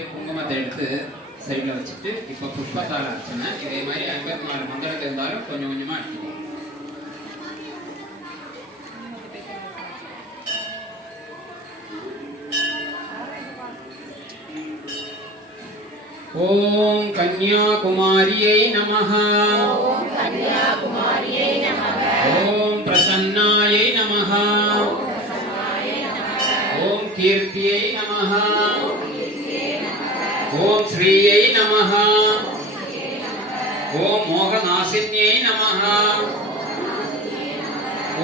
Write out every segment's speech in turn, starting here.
அப்படியே குங்குமத்தை எடுத்து சைடில் வச்சுட்டு இப்போ புஷ்பத்தால அர்ச்சனை. இதே மாதிரி ஐம்பத்தி நாலு மந்திரத்தில் இருந்தாலும் கொஞ்சம் கொஞ்சமாக அடிக்கணும் ஓம் கன்யாகுமாரியை நமः ஓம் பிரசன்னாயை நமः ஓம் கீர்த்தியை ఓం శ్రీయై నమ. ఓం మోహనాశిన్యై నమ.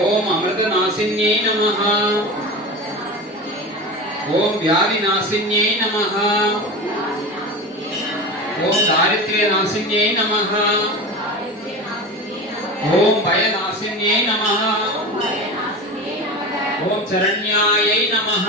ఓం అమృతనాశిన్యై నమ. ఓం వ్యాధినాశిన్యై నమ. ఓం దారిద్ర్యనాశిన్యై నమ. ఓం భయనాశిన్యై నమ. ఓం చరణ్యాయై నమ.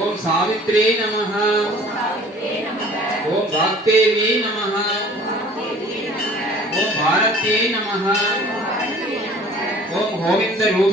ओम सावित्री नमः। ओम वाग्देवी नमः। ओम भारती नमः। ओम गोविंद रूप